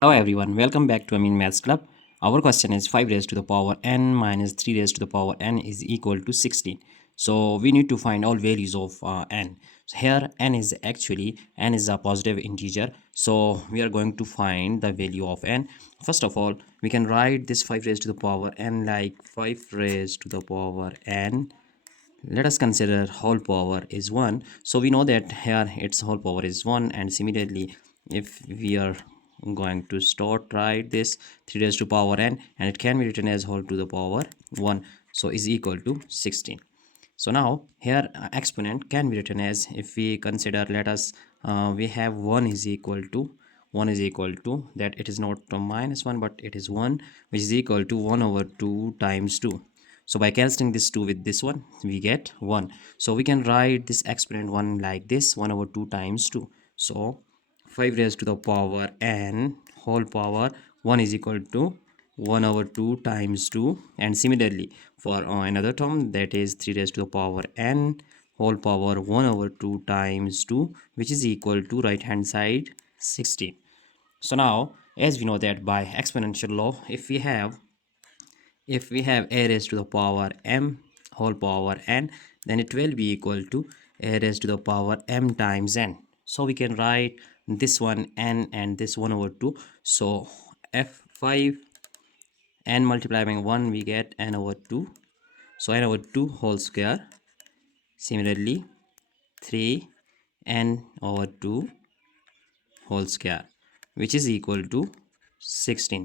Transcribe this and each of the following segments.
Hello everyone, welcome back to Amin Maths Club. Our question is 5 raised to the power n minus 3 raised to the power n is equal to 16. So we need to find all values of n. So here n is a positive integer. So we are going to find the value of n. First of all, we can write this 5 raised to the power n like 5 raised to the power n. Let us consider whole power is 1. So we know that here its whole power is 1, and similarly if we are going to start write this 3 raised to power n, and it can be written as whole to the power 1, so is equal to 16. So now here exponent can be written as, if we consider, let us we have 1 is equal to that it is not minus 1 but it is 1, which is equal to 1 over 2 times 2. So by cancelling this 2 with this one, we get 1. So we can write this exponent 1 like this, 1 over 2 times 2. So 5 raised to the power n whole power 1 is equal to 1 over 2 times 2. And similarly for another term, that is 3 raised to the power n whole power 1 over 2 times 2, which is equal to right hand side 16. So now, as we know that by exponential law, if we have a raised to the power m whole power n, then it will be equal to a raised to the power m times n. So we can write this one n and this 1 over 2. So f5 n multiplied by 1, we get n over 2. So n over 2 whole square. Similarly 3 n over 2 whole square, which is equal to 16.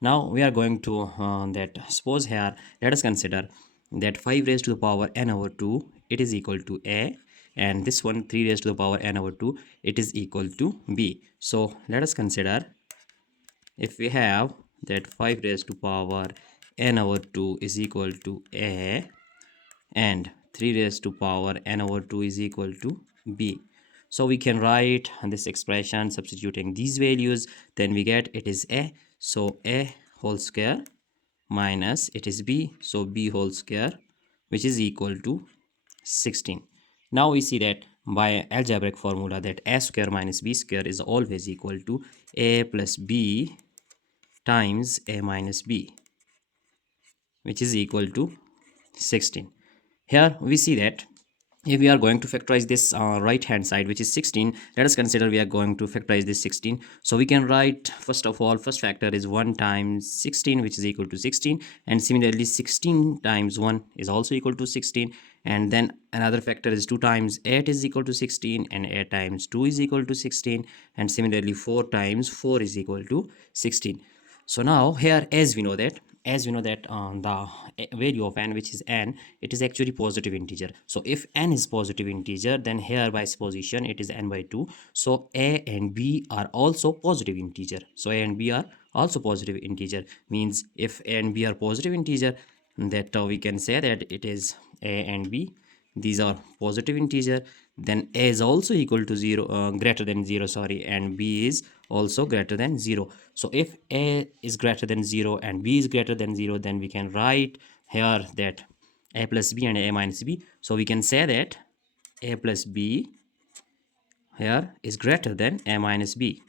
Now we are going to that suppose here, let us consider that 5 raised to the power n over 2, it is equal to a, and this one 3 raised to the power n over 2, it is equal to b. So let us consider, if we have that 5 raised to power n over 2 is equal to a and 3 raised to power n over 2 is equal to b. So we can write this expression substituting these values, then we get it is a, so a whole square minus it is b, so b whole square, which is equal to 16. Now we see that by algebraic formula that a square minus b square is always equal to a plus b times a minus b, which is equal to 16. Here we see that if we are going to factorize this right hand side, which is 16, let us consider we are going to factorize this 16. So we can write, first of all, first factor is 1 times 16, which is equal to 16, and similarly 16 times 1 is also equal to 16, and then another factor is 2 times 8 is equal to 16, and 8 times 2 is equal to 16, and similarly 4 times 4 is equal to 16. So now here, as we know that the value of n, which is n, it is actually positive integer. So if n is positive integer, then here by supposition it is n by 2. So a and b are also positive integer. So a and b are also positive integer, means if a and b are positive integer, that we can say that it is a and b, these are positive integer, then a is also equal to 0, greater than 0, sorry, and b is also greater than 0. So if a is greater than 0 and b is greater than 0, then we can write here that a plus b and a minus b. So we can say that a plus b here is greater than a minus b,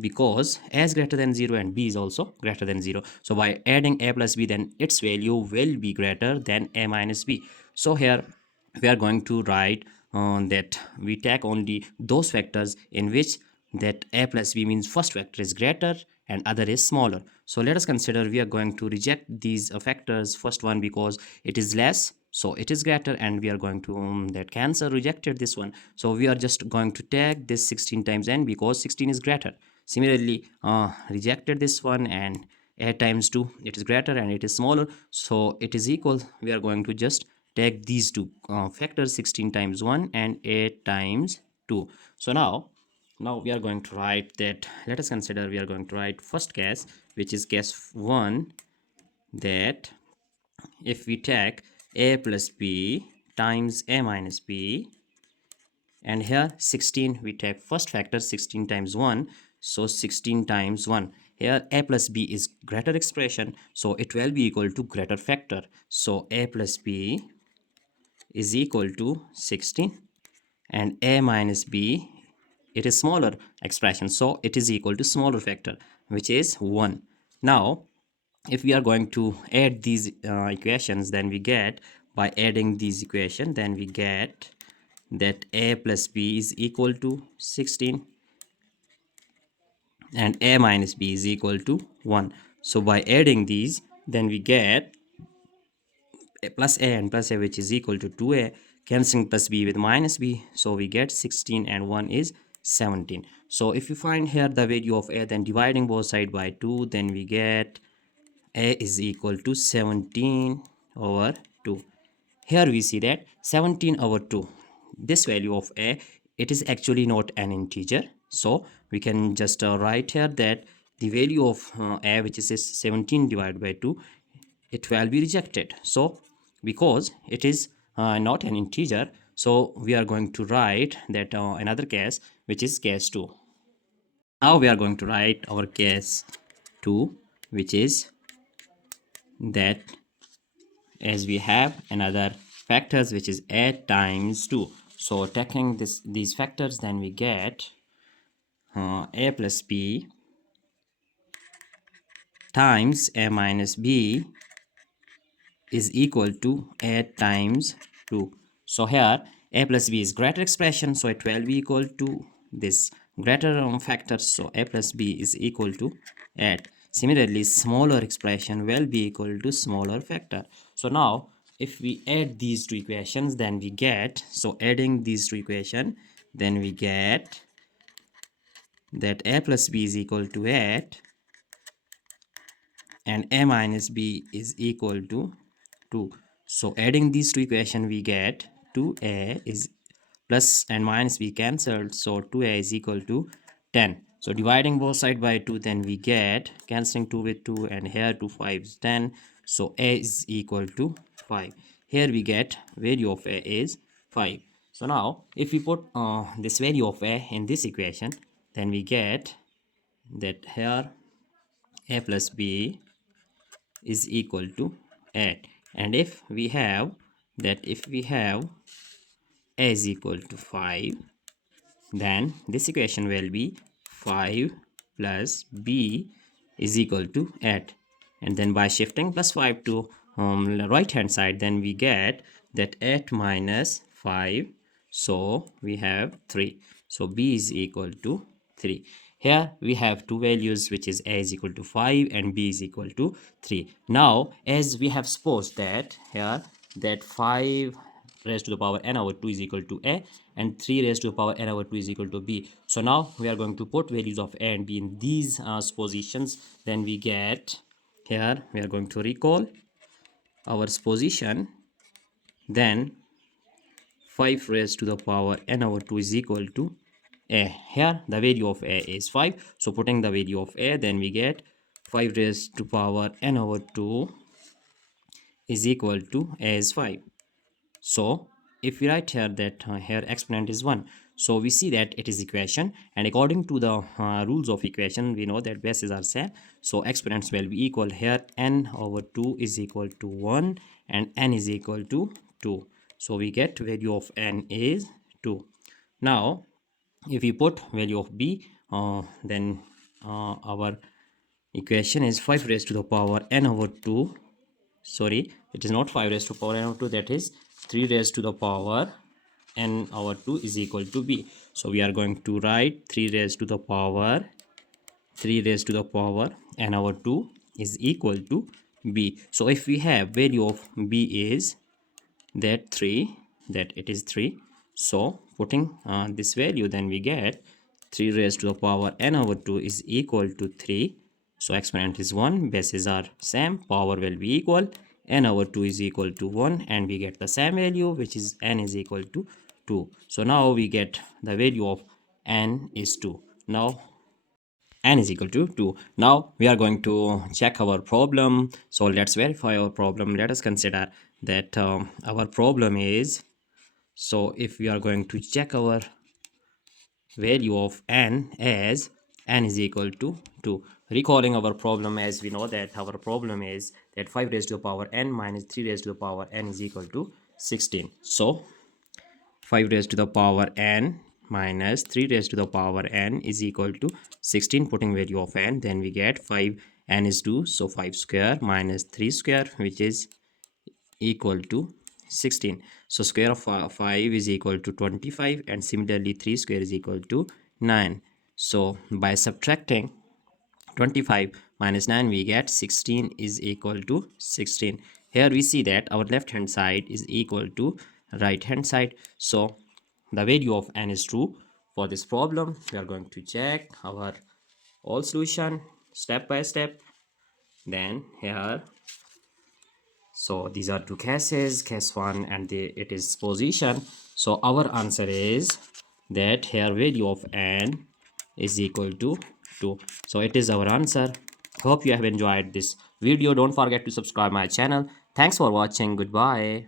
because a is greater than 0 and b is also greater than 0. So by adding a plus b, then its value will be greater than a minus b. So here we are going to write that we take only those factors in which that a plus b means first factor is greater and other is smaller. So let us consider we are going to reject these factors, first one because it is less, so it is greater, and we are going to that cancel rejected this one. So we are just going to take this 16 times n because 16 is greater. Similarly rejected this one, and a times 2, it is greater and it is smaller, so it is equal. We are going to just take these two factors, 16 times 1 and 8 times 2. So now we are going to write that, let us consider we are going to write first case, which is case 1, that if we take a plus b times a minus b, and here 16, we take first factor 16 times 1, so 16 times 1. Here a plus b is greater expression, so it will be equal to greater factor. So a plus b is equal to 16, and a minus b it is smaller expression, so it is equal to smaller factor, which is 1. Now if we are going to add these equations, then we get, by adding these equations, then we get that a plus b is equal to 16 and a minus b is equal to 1. So by adding these, then we get a plus a and plus a, which is equal to 2a, cancelling plus b with minus b, so we get 16 and 1 is 17. So if you find here the value of a, then dividing both sides by 2, then we get a is equal to 17 over 2. Here we see that 17 over 2, this value of a, it is actually not an integer, so we can just write here that the value of a, which is 17 divided by 2, it will be rejected. So because it is not an integer, so we are going to write that another case, which is case 2. Now we are going to write our case 2, which is that as we have another factors, which is a times 2. So taking these factors, then we get a plus b times a minus b is equal to a times 2. So here a plus b is greater expression, so it will be equal to this greater factor, so a plus b is equal to 8. Similarly, smaller expression will be equal to smaller factor. So now if we add these two equations, then we get, so adding these two equations, then we get that a plus b is equal to 8 and a minus b is equal to 2. So adding these two equations, we get 2a is plus and minus b cancelled, so 2a is equal to 10. So dividing both sides by 2, then we get, cancelling 2 with 2, and here 2 5 is 10, so a is equal to 5. Here we get value of a is 5. So now if we put this value of a in this equation, then we get that here a plus b is equal to 8. And if we have that, if we have a is equal to 5, then this equation will be 5 plus b is equal to 8. And then by shifting plus 5 to right hand side, then we get that 8 minus 5, so we have 3. So b is equal to 3. Here we have two values, which is a is equal to 5 and b is equal to 3. Now as we have supposed that here that 5 raised to the power n over 2 is equal to a and 3 raised to the power n over 2 is equal to b. So now we are going to put values of a and b in these positions. Then we get, here we are going to recall our position, then 5 raised to the power n over 2 is equal to a. Here the value of a is 5, so putting the value of a, then we get 5 raised to power n over 2 is equal to a is 5. So if we write here that here exponent is 1, so we see that it is equation, and according to the rules of equation, we know that bases are same, so exponents will be equal. Here n over 2 is equal to 1 and n is equal to 2, so we get value of n is 2. Now if we put value of b, then our equation is 5 raised to the power n over 2, sorry, it is not 5 raised to the power n over 2, that is 3 raised to the power n over 2 is equal to b. So we are going to write 3 raised to the power n over 2 is equal to b. So if we have value of b is that 3, that it is 3, so putting this value, then we get 3 raised to the power n over 2 is equal to 3. So exponent is 1, bases are same, power will be equal, n over 2 is equal to 1, and we get the same value, which is n is equal to 2. So now we get the value of n is 2. Now n is equal to 2. Now we are going to check our problem. So let's verify our problem. Let us consider that our problem is, so if we are going to check our value of n as n is equal to 2. Recalling our problem, as we know that our problem is that 5 raised to the power n minus 3 raised to the power n is equal to 16. So 5 raised to the power n minus 3 raised to the power n is equal to 16. Putting value of n, then we get 5. N is 2, so 5 square minus 3 square, which is equal to 16. So square of 5 is equal to 25, and similarly 3 square is equal to 9. So by subtracting 25 minus 9, we get 16 is equal to 16. Here we see that our left hand side is equal to right hand side. So the value of n is true. For this problem, we are going to check our all solution step by step. Then here, so these are two cases, case 1 and it is position. So our answer is that here value of n is equal to 2. So it is our answer. Hope you have enjoyed this video. Don't forget to subscribe my channel. Thanks for watching. Goodbye.